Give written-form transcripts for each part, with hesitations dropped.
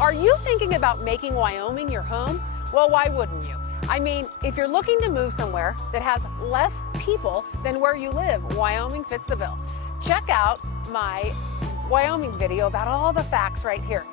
Are you thinking about making Wyoming your home? Well, why wouldn't you? I mean, if you're looking to move somewhere that has less people than where you live, Wyoming fits the bill. Check out my Wyoming video about all the facts right here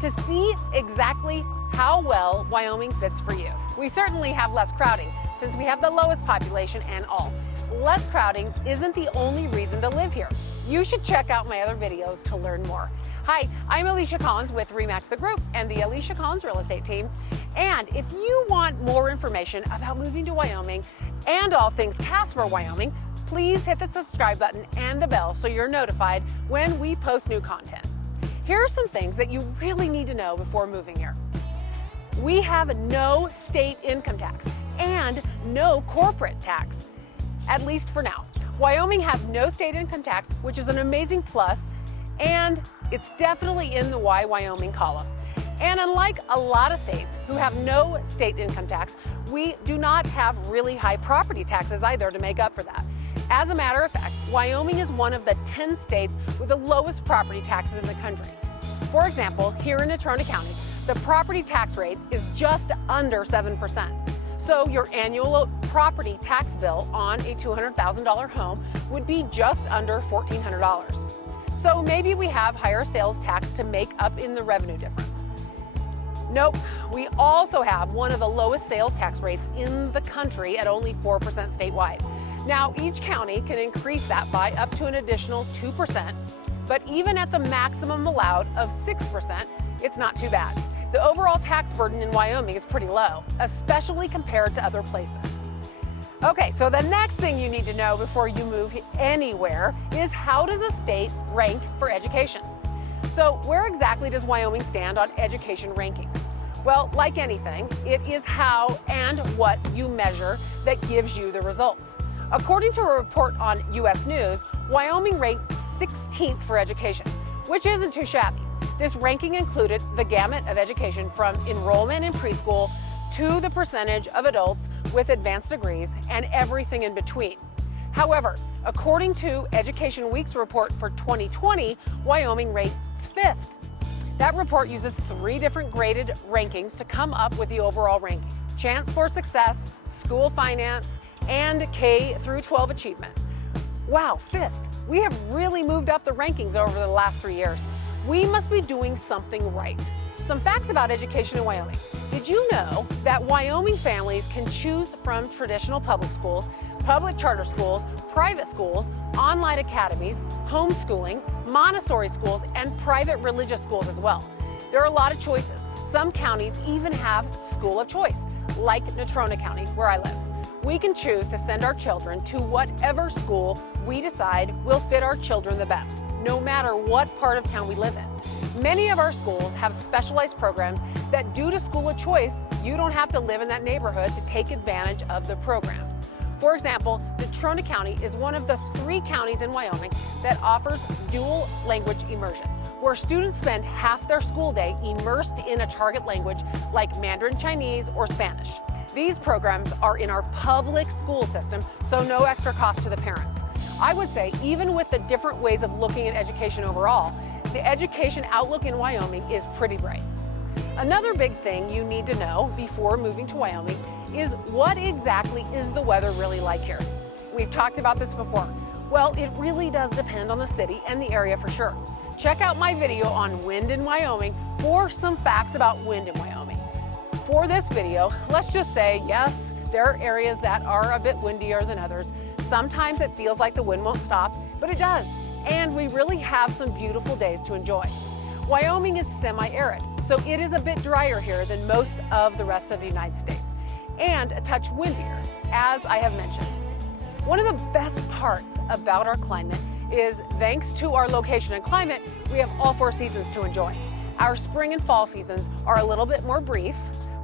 to see exactly how well Wyoming fits for you. We certainly have less crowding since we have the lowest population and all. Less crowding isn't the only reason to live here. You should check out my other videos to learn more. Hi, I'm Alisha Collins with RE/MAX the Group and the Alisha Collins Real Estate Team. And if you want more information about moving to Wyoming and all things Casper, Wyoming, please hit the subscribe button and the bell so you're notified when we post new content. Here are some things that you really need to know before moving here. We have no state income tax and no corporate tax, at least for now. Wyoming has no state income tax, which is an amazing plus, and it's definitely in the Why Wyoming column. And unlike a lot of states who have no state income tax, we do not have really high property taxes either to make up for that. As a matter of fact, Wyoming is one of the 10 states with the lowest property taxes in the country. For example, here in Natrona County, the property tax rate is just under 7%. So your annual property tax bill on a $200,000 home would be just under $1,400. So maybe we have higher sales tax to make up in the revenue difference. Nope, we also have one of the lowest sales tax rates in the country at only 4% statewide. Now, each county can increase that by up to an additional 2%, but even at the maximum allowed of 6%, it's not too bad. The overall tax burden in Wyoming is pretty low, especially compared to other places. Okay, so the next thing you need to know before you move anywhere is how does a state rank for education? So where exactly does Wyoming stand on education rankings? Well, like anything, it is how and what you measure that gives you the results. According to a report on U.S. News, Wyoming ranked 16th for education, which isn't too shabby. This ranking included the gamut of education from enrollment in preschool to the percentage of adults with advanced degrees and everything in between. However, according to Education Week's report for 2020, Wyoming ranked 5th. That report uses 3 different graded rankings to come up with the overall ranking: chance for success, school finance, and K through 12 achievement. Wow, 5th. We have really moved up the rankings over the last 3 years. We must be doing something right. Some facts about education in Wyoming. Did you know that Wyoming families can choose from traditional public schools, public charter schools, private schools, online academies, homeschooling, Montessori schools, and private religious schools as well? There are a lot of choices. Some counties even have school of choice, like Natrona County, where I live. We can choose to send our children to whatever school we decide will fit our children the best, no matter what part of town we live in. Many of our schools have specialized programs that, due to school of choice, you don't have to live in that neighborhood to take advantage of the programs. For example, Natrona County is one of the 3 counties in Wyoming that offers dual language immersion, where students spend half their school day immersed in a target language like Mandarin Chinese or Spanish. These programs are in our public school system, so no extra cost to the parents. I would say, even with the different ways of looking at education overall, the education outlook in Wyoming is pretty bright. Another big thing you need to know before moving to Wyoming is what exactly is the weather really like here? We've talked about this before. Well, it really does depend on the city and the area for sure. Check out my video on wind in Wyoming for some facts about wind in Wyoming. For this video, let's just say, yes, there are areas that are a bit windier than others. Sometimes it feels like the wind won't stop, but it does. And we really have some beautiful days to enjoy. Wyoming is semi-arid, so it is a bit drier here than most of the rest of the United States, and a touch windier, as I have mentioned. One of the best parts about our climate is, thanks to our location and climate, we have all 4 seasons to enjoy. Our spring and fall seasons are a little bit more brief,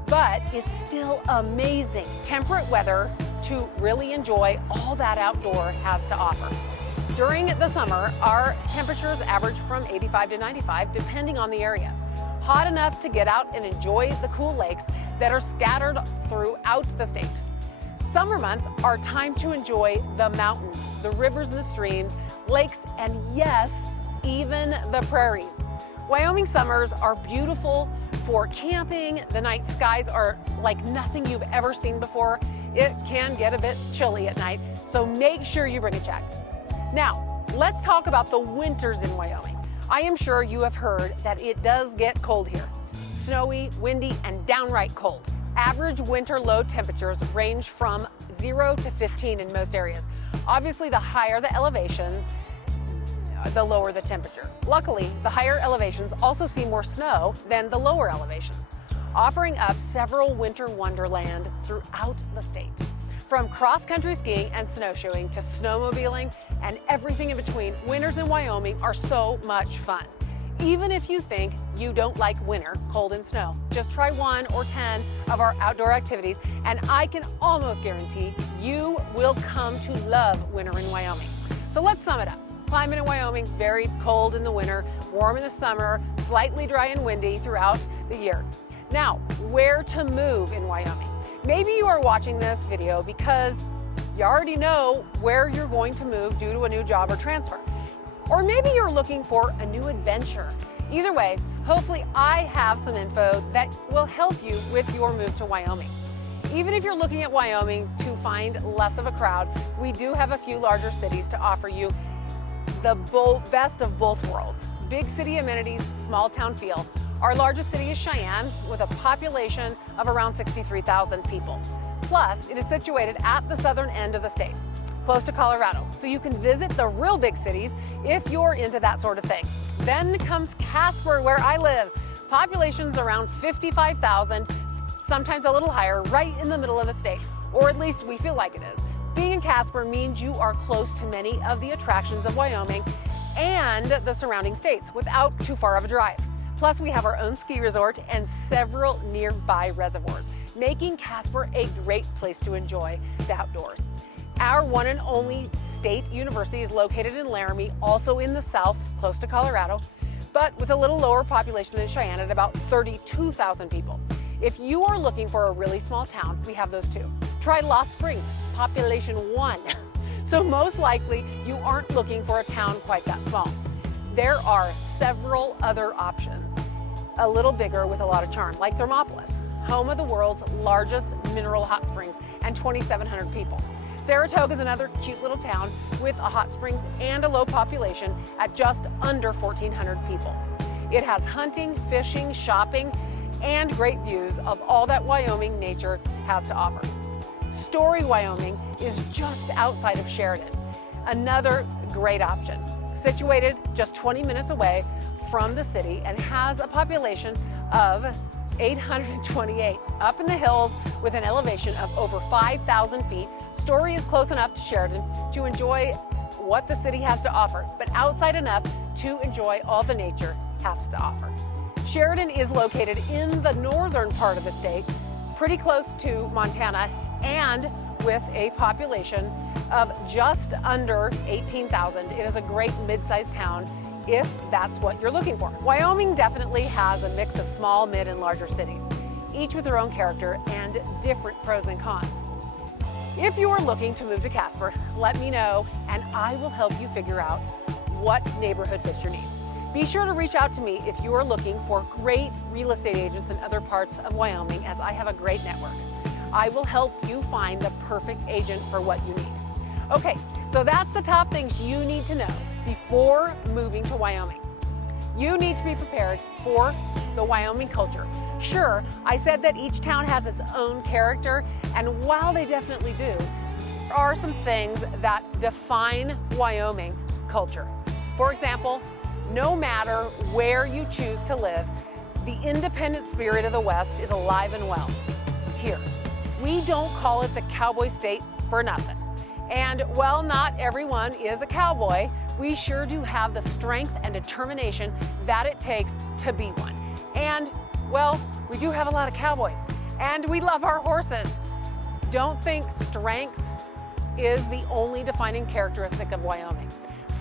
but it's still amazing temperate weather to really enjoy all that outdoor has to offer. During the summer, our temperatures average from 85 to 95, depending on the area. Hot enough to get out and enjoy the cool lakes that are scattered throughout the state. Summer months are time to enjoy the mountains, the rivers and the streams, lakes, and yes, even the prairies. Wyoming summers are beautiful for camping. The night skies are like nothing you've ever seen before. It can get a bit chilly at night, so make sure you bring a jacket. Now, let's talk about the winters in Wyoming. I am sure you have heard that it does get cold here. Snowy, windy, and downright cold. Average winter low temperatures range from 0 to 15 in most areas. Obviously, the higher the elevations, the lower the temperature. Luckily, the higher elevations also see more snow than the lower elevations, offering up several winter wonderland throughout the state. From cross-country skiing and snowshoeing to snowmobiling and everything in between, winters in Wyoming are so much fun. Even if you think you don't like winter, cold and snow, just try 1 or 10 of our outdoor activities and I can almost guarantee you will come to love winter in Wyoming. So let's sum it up. Climate in Wyoming, very cold in the winter, warm in the summer, slightly dry and windy throughout the year. Now, where to move in Wyoming? Maybe you are watching this video because you already know where you're going to move due to a new job or transfer. Or maybe you're looking for a new adventure. Either way, hopefully I have some info that will help you with your move to Wyoming. Even if you're looking at Wyoming to find less of a crowd, we do have a few larger cities to offer you the best of both worlds. Big city amenities, small town feel. Our largest city is Cheyenne with a population of around 63,000 people. Plus, it is situated at the southern end of the state, close to Colorado, so you can visit the real big cities if you're into that sort of thing. Then comes Casper, where I live. Population's around 55,000, sometimes a little higher, right in the middle of the state, or at least we feel like it is. Being in Casper means you are close to many of the attractions of Wyoming and the surrounding states without too far of a drive. Plus, we have our own ski resort and several nearby reservoirs, making Casper a great place to enjoy the outdoors. Our one and only state university is located in Laramie, also in the south, close to Colorado, but with a little lower population than Cheyenne at about 32,000 people. If you are looking for a really small town, we have those too. Try Lost Springs, population 1. So most likely you aren't looking for a town quite that small. There are several other options, a little bigger with a lot of charm, like Thermopolis, home of the world's largest mineral hot springs and 2,700 people. Saratoga is another cute little town with a hot springs and a low population at just under 1,400 people. It has hunting, fishing, shopping, and great views of all that Wyoming nature has to offer. Story, Wyoming is just outside of Sheridan, another great option. Situated just 20 minutes away from the city and has a population of 828 up in the hills with an elevation of over 5,000 feet. Story is close enough to Sheridan to enjoy what the city has to offer, but outside enough to enjoy all the nature has to offer. Sheridan is located in the northern part of the state, pretty close to Montana, and with a population of just under 18,000. It is a great mid-sized town if that's what you're looking for. Wyoming definitely has a mix of small, mid, and larger cities, each with their own character and different pros and cons. If you are looking to move to Casper, let me know and I will help you figure out what neighborhood fits your needs. Be sure to reach out to me if you are looking for great real estate agents in other parts of Wyoming, as I have a great network. I will help you find the perfect agent for what you need. Okay, so that's the top things you need to know before moving to Wyoming. You need to be prepared for the Wyoming culture. Sure, I said that each town has its own character, and while they definitely do, there are some things that define Wyoming culture. For example, no matter where you choose to live, the independent spirit of the West is alive and well here. We don't call it the cowboy state for nothing. And while not everyone is a cowboy, we sure do have the strength and determination that it takes to be one. And, well, we do have a lot of cowboys, and we love our horses. Don't think strength is the only defining characteristic of Wyoming.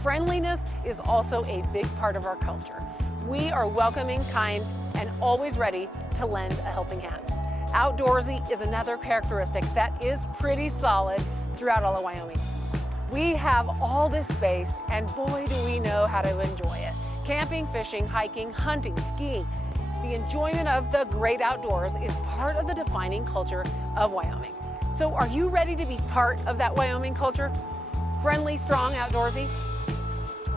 Friendliness is also a big part of our culture. We are welcoming, kind, and always ready to lend a helping hand. Outdoorsy is another characteristic that is pretty solid throughout all of Wyoming. We have all this space, and boy, do we know how to enjoy it. Camping, fishing, hiking, hunting, skiing. The enjoyment of the great outdoors is part of the defining culture of Wyoming. So are you ready to be part of that Wyoming culture? Friendly, strong, outdoorsy?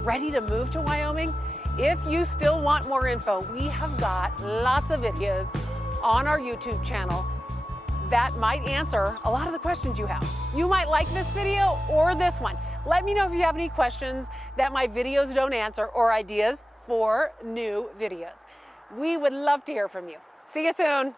Ready to move to Wyoming? If you still want more info, we have got lots of videos on our YouTube channel that might answer a lot of the questions you have. You might like this video or this one. Let me know if you have any questions that my videos don't answer or ideas for new videos. We would love to hear from you. See you soon.